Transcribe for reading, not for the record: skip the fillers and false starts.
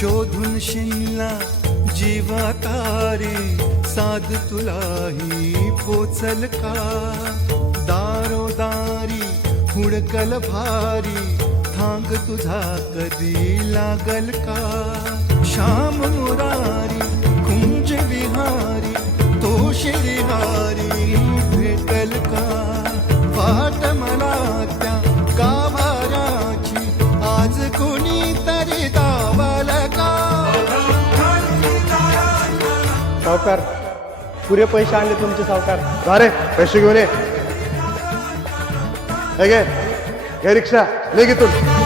शोधून शिनला जीवा तारी साध तुलाही पोचल का दारोदारी हुडकल भारी थांग तुझा कधी लागल का श्याम मुरारी कुंज विहारी तो श्रीहारी भेटल का वाट मला त्या गाभाऱ्याची आज कोणी तरी दावल का सावकार पुरे पैसे आणले तुमचे सावकार. अरे पैसे घेऊन ये. हे घे रिक्षा ले घेतून.